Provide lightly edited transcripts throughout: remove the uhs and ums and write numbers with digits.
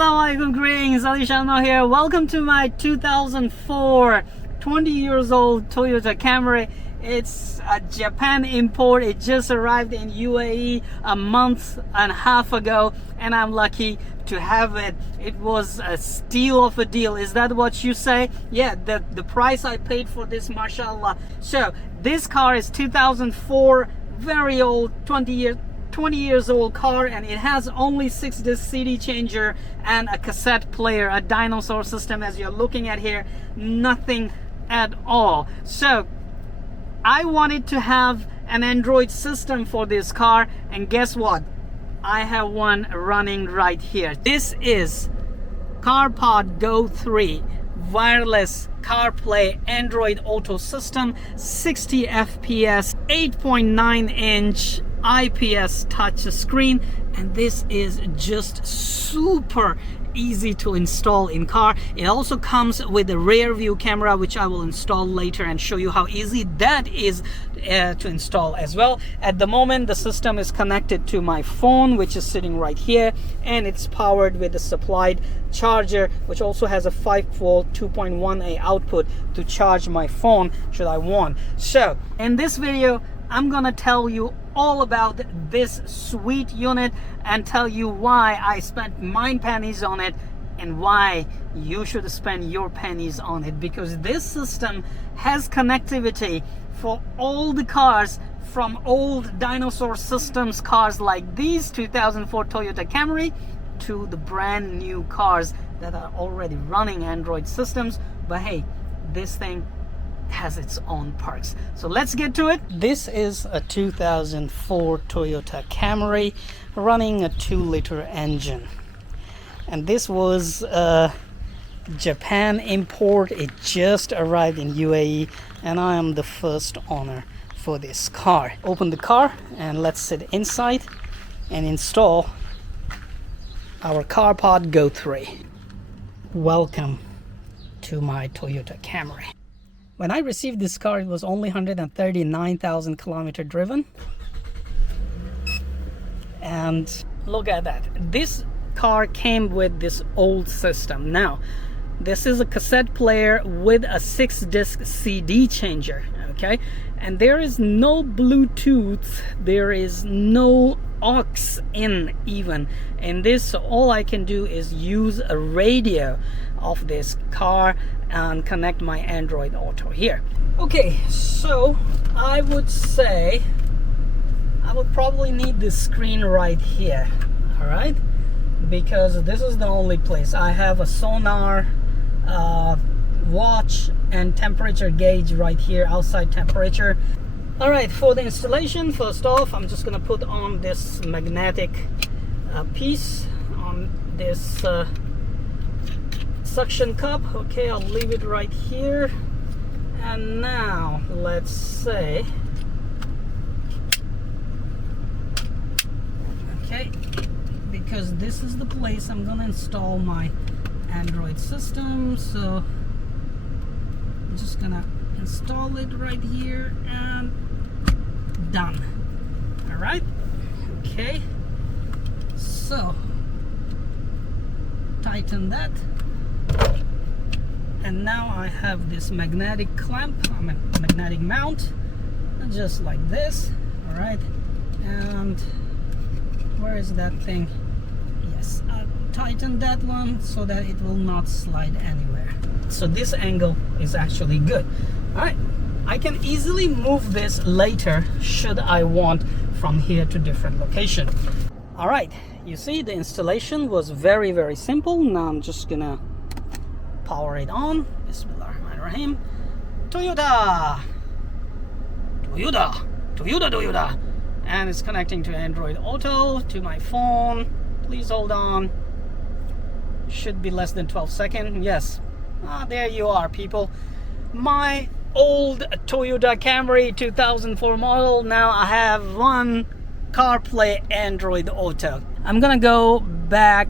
Assalamualaikum, greetings, Ali Sharma here. Welcome to my 2004 20 years old Toyota Camry. It's a Japan import. It just arrived in UAE a month and a half ago, and I'm lucky to have it. It was a steal of a deal. Is that what you say? Yeah, the price I paid for this, mashallah. So this car is 2004, very old, 20 years old car, and it has only 6-disc CD changer and a cassette player, a dinosaur system as you're looking at here. Nothing at all. So I wanted to have an Android system for this car, and guess what? I have one running right here. This is CarPodGo 3 wireless CarPlay Android Auto System, 60 FPS, 8.9-inch IPS touch screen, and this is just super easy to install in car. It also comes with a rear view camera, which I will install later and show you how easy that is to install as well. At the moment the system is connected to my phone, which is sitting right here, and it's powered with a supplied charger, which also has a 5-volt 2.1A output to charge my phone should I want. So in this video I'm gonna tell you all about this sweet unit and tell you why I spent my pennies on it and why you should spend your pennies on it, because this system has connectivity for all the cars, from old dinosaur systems cars like these 2004 Toyota Camry to the brand new cars that are already running Android systems. But hey, this thing has its own perks. So let's get to it. This is a 2004 Toyota Camry running a 2-liter engine, and this was a Japan import. It just arrived in UAE, and I am the first owner for this car. Open the car and let's sit inside and install our CarPodGo 3. Welcome to my Toyota Camry. When I received this car, it was only 139,000 kilometers driven. And look at that. This car came with this old system. Now, this is a cassette player with a 6-disc CD changer, okay? And there is no Bluetooth, there is no aux in even in this, so all I can do is use a radio of this car and connect my Android Auto here. Okay, so I would say I would probably need this screen right here, all right, because this is the only place. I have a sonar, watch, and temperature gauge right here, outside temperature. All right, for the installation, first off, I'm just gonna put on this magnetic piece on this suction cup. Okay, I'll leave it right here. And now let's say, okay, because this is the place I'm gonna install my Android system, so I'm just gonna install it right here and done. All right, okay, so tighten that, and now I have this magnetic clamp, magnetic mount, just like this. All right, and where is that thing? Yes, I'll tighten that one so that it will not slide anywhere. So this angle is actually good. All right, I can easily move this later should I want from here to different location. All right, you see the installation was very, very simple. Now I'm just gonna power it on. Bismillahirrahmanirrahim. Toyota, Toyota, Toyota, Toyota. And it's connecting to Android Auto, to my phone. Please hold on. Should be less than 12 seconds. Yes. There you are, people. My old Toyota Camry 2004 model. Now I have one CarPlay Android Auto. I'm gonna go back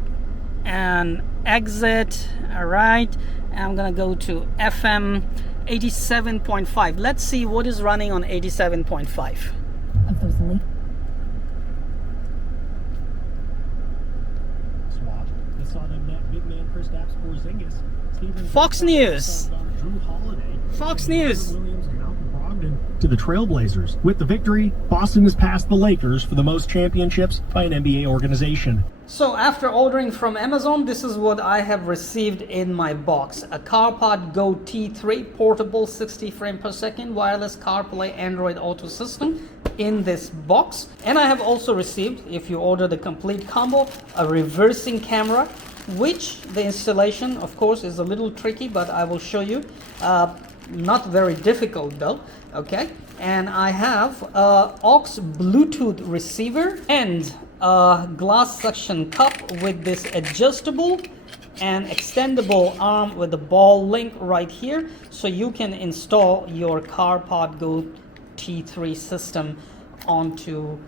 and exit. All right, and I'm gonna go to FM 87.5. Let's see what is running on 87.5. Swap. It's on in there. Fox News. Fox News. To the Trailblazers. With the victory, Boston has passed the Lakers for the most championships by an NBA organization. So after ordering from Amazon, this is what I have received in my box. A CarPodGo T3 portable 60 frame per second wireless CarPlay Android Auto System in this box. And I have also received, if you order the complete combo, a reversing camera, which the installation of course is a little tricky, but I will show you. Not very difficult though. Okay, and I have a aux Bluetooth receiver and a glass suction cup with this adjustable and extendable arm with the ball link right here, so you can install your CarPodGo T3 system onto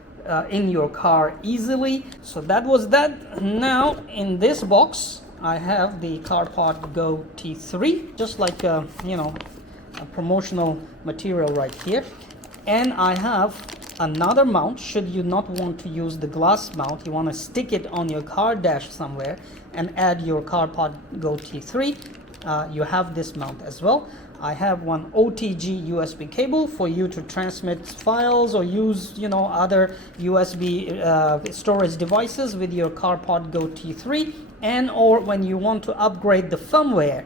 in your car easily. So that was that. Now in this box I have the CarPodGo T3, just like a promotional material right here, and I have another mount. Should you not want to use the glass mount, you want to stick it on your car dash somewhere and add your CarPodGo T3, you have this mount as well. I have one OTG USB cable for you to transmit files or use other USB storage devices with your CarPodGo T3, and or when you want to upgrade the firmware,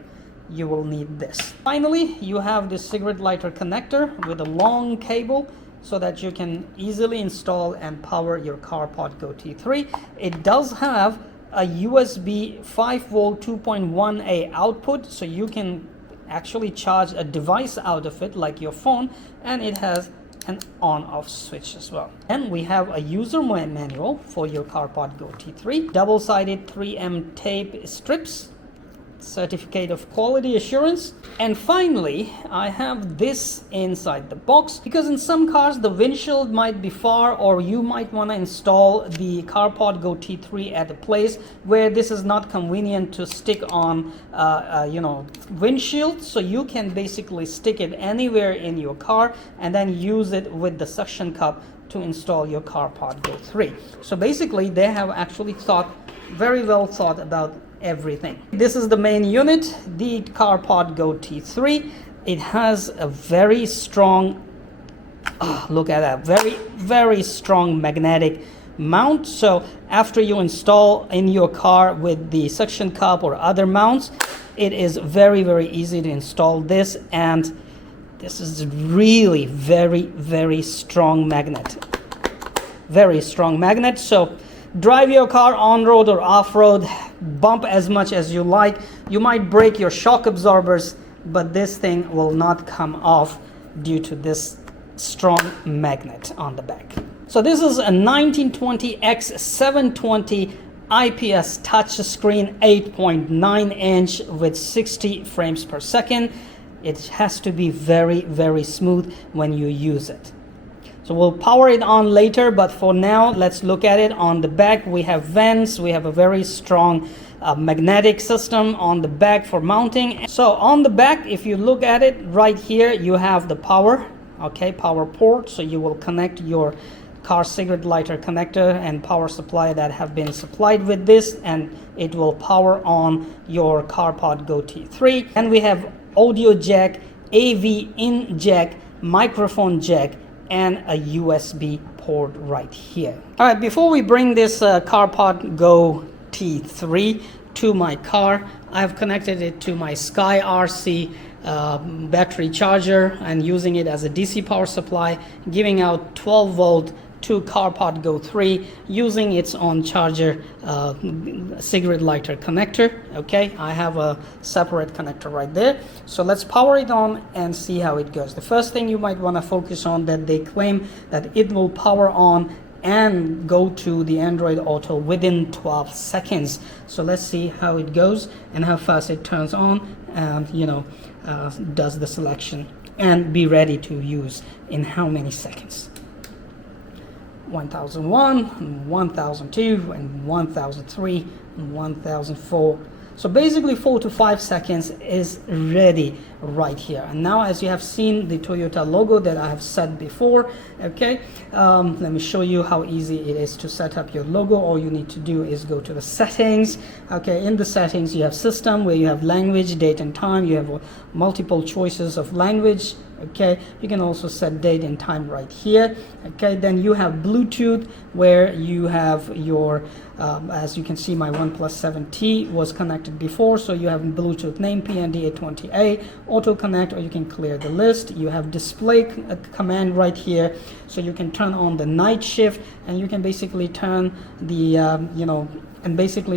you will need this. Finally, you have this cigarette lighter connector with a long cable so that you can easily install and power your CarPodGo T3. It does have a USB 5V 2.1A output, so you can actually charge a device out of it like your phone, and it has an on-off switch as well. And we have a user manual for your CarPodGo T3, double-sided 3M tape strips, certificate of quality assurance, and finally I have this inside the box, because in some cars the windshield might be far, or you might want to install the CarPodGo T3 at a place where this is not convenient to stick on windshield. So you can basically stick it anywhere in your car and then use it with the suction cup to install your CarPodGo 3. So basically they have actually very well thought about everything. This is the main unit, the CarPodGo T3. It has a very strong, look at that, very strong magnetic mount. So after you install in your car with the suction cup or other mounts, it is very easy to install this, and this is really very strong magnet. Very strong magnet. So drive your car on road or off road, bump as much as you like. You might break your shock absorbers, but this thing will not come off due to this strong magnet on the back. So this is a 1920x720 IPS touchscreen, 8.9 inch with 60 frames per second. It has to be very smooth when you use it. So we'll power it on later, but for now, let's look at it. On the back, we have vents. We have a very strong magnetic system on the back for mounting. So on the back, if you look at it right here, you have the power port. So you will connect your car cigarette lighter connector and power supply that have been supplied with this, and it will power on your CarPodGo T3. And we have audio jack, AV in jack, microphone jack, and a USB port right here. All right, before we bring this CarPodGo T3 to my car, I've connected it to my Sky RC battery charger and using it as a DC power supply, giving out 12 volt to CarPodGo 3 using its own charger cigarette lighter connector. Okay, I have a separate connector right there. So let's power it on and see how it goes. The first thing you might want to focus on, that they claim that it will power on and go to the Android Auto within 12 seconds. So let's see how it goes and how fast it turns on and does the selection and be ready to use in how many seconds. 1001, 1002, and 1003, and 1004. So basically 4 to 5 seconds is ready right here. And now, as you have seen the Toyota logo that I have set before, okay, let me show you how easy it is to set up your logo. All you need to do is go to the settings. Okay, in the settings you have system, where you have language, date and time. You have multiple choices of language. Okay, you can also set date and time right here. Okay, then you have Bluetooth, where you have your as you can see, my OnePlus 7T was connected before, so you have Bluetooth name PND820A, auto connect, or you can clear the list. You have display command right here, so you can turn on the night shift, and you can basically turn the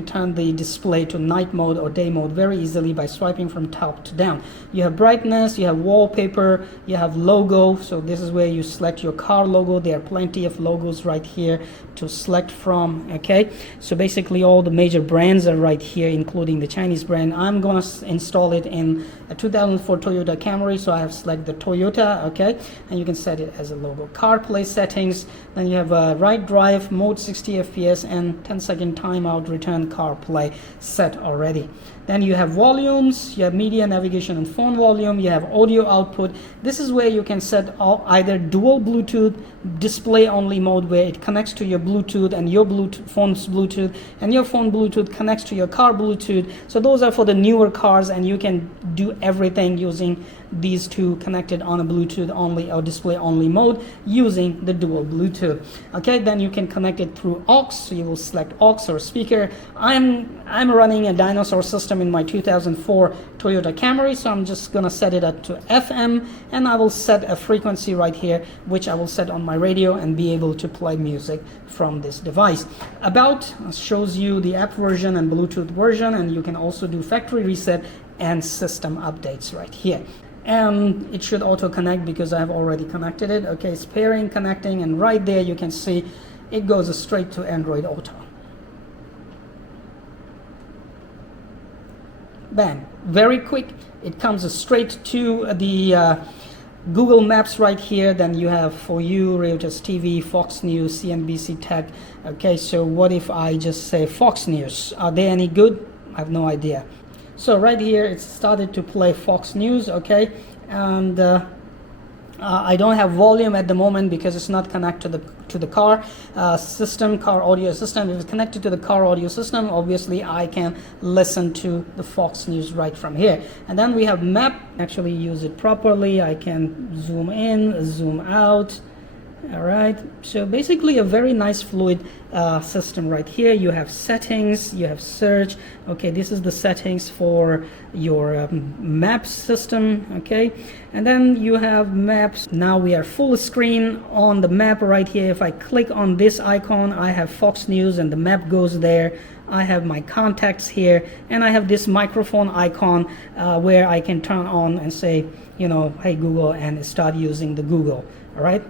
turn the display to night mode or day mode very easily by swiping from top to down. You have brightness, you have wallpaper, you have logo, so this is where you select your car logo. There are plenty of logos right here to select from. Okay, so basically all the major brands are right here, including the Chinese brand. I'm gonna install it in a 2004 Toyota Camry, so I have selected the Toyota. Okay, and you can set it as a logo. CarPlay settings, then you have a right drive mode, 60 fps and 10-second timeout return CarPlay set already. Then you have volumes, you have media, navigation, and phone volume. You have audio output. This is where you can set either dual Bluetooth display only mode, where it connects to your Bluetooth and your phone's Bluetooth, and your phone Bluetooth connects to your car Bluetooth. So those are for the newer cars, and you can do everything using these two connected on a Bluetooth only or display only mode using the dual Bluetooth. Okay, then you can connect it through aux, so you will select aux or speaker. I'm running a dinosaur system in my 2004 Toyota Camry, so I'm just gonna set it up to FM, and I will set a frequency right here, which I will set on my radio and be able to play music from this device. About shows you the app version and Bluetooth version, and you can also do factory reset and system updates right here. And it should auto connect because I have already connected it. Okay, it's pairing, connecting, and right there you can see it goes straight to Android Auto. Bam, very quick. It comes straight to the Google Maps right here. Then you have For You, Reuters TV, Fox News, CNBC Tech. Okay, so what if I just say Fox News? Are they any good? I have no idea. So right here it started to play Fox News. Okay, and I don't have volume at the moment because it's not connected to the car system, car audio system. If it's connected to the car audio system, obviously I can listen to the Fox News right from here. And then we have map. Actually use it properly. I can zoom in, zoom out. All right, so basically a very nice fluid system right here. You have settings, you have search. Okay, this is the settings for your maps system. Okay, and then you have maps. Now we are full screen on the map right here. If I click on this icon, I have Fox News and the map goes there. I have my contacts here, and I have this microphone icon where I can turn on and say, you know, hey Google, and start using the Google. All right.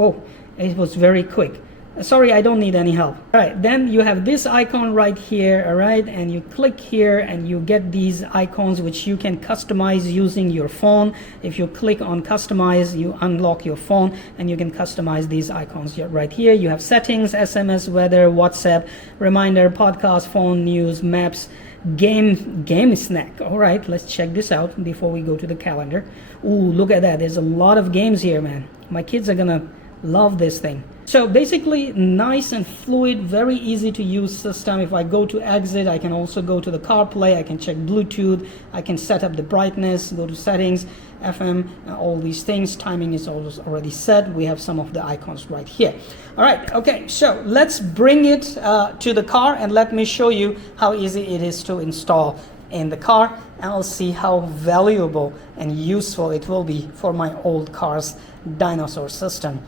Oh, it was very quick. Sorry, I don't need any help. All right, then you have this icon right here, all right, and you click here and you get these icons which you can customize using your phone. If you click on customize, you unlock your phone and you can customize these icons here, right here. You have settings, SMS, weather, WhatsApp, reminder, podcast, phone, news, maps, game snack. All right, let's check this out before we go to the calendar. Ooh, look at that. There's a lot of games here, man. My kids are gonna love this thing. So basically nice and fluid, very easy to use system. If I go to exit, I can also go to the CarPlay, I can check Bluetooth, I can set up the brightness, go to settings, FM, all these things. Timing is already set. We have some of the icons right here. All right, okay, so let's bring it to the car and let me show you how easy it is to install in the car, and I'll see how valuable and useful it will be for my old car's dinosaur system.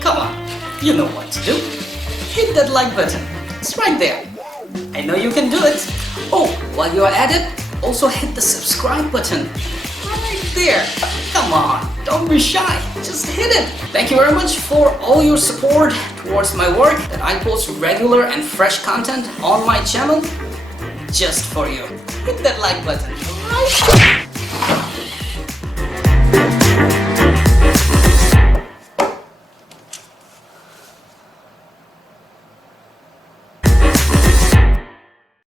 Come on, you know what to do. Hit that like button. It's right there. I know you can do it. Oh, while you're at it, also hit the subscribe button. Right there. Come on, don't be shy. Just hit it. Thank you very much for all your support towards my work, that I post regular and fresh content on my channel just for you. Hit that like button right there.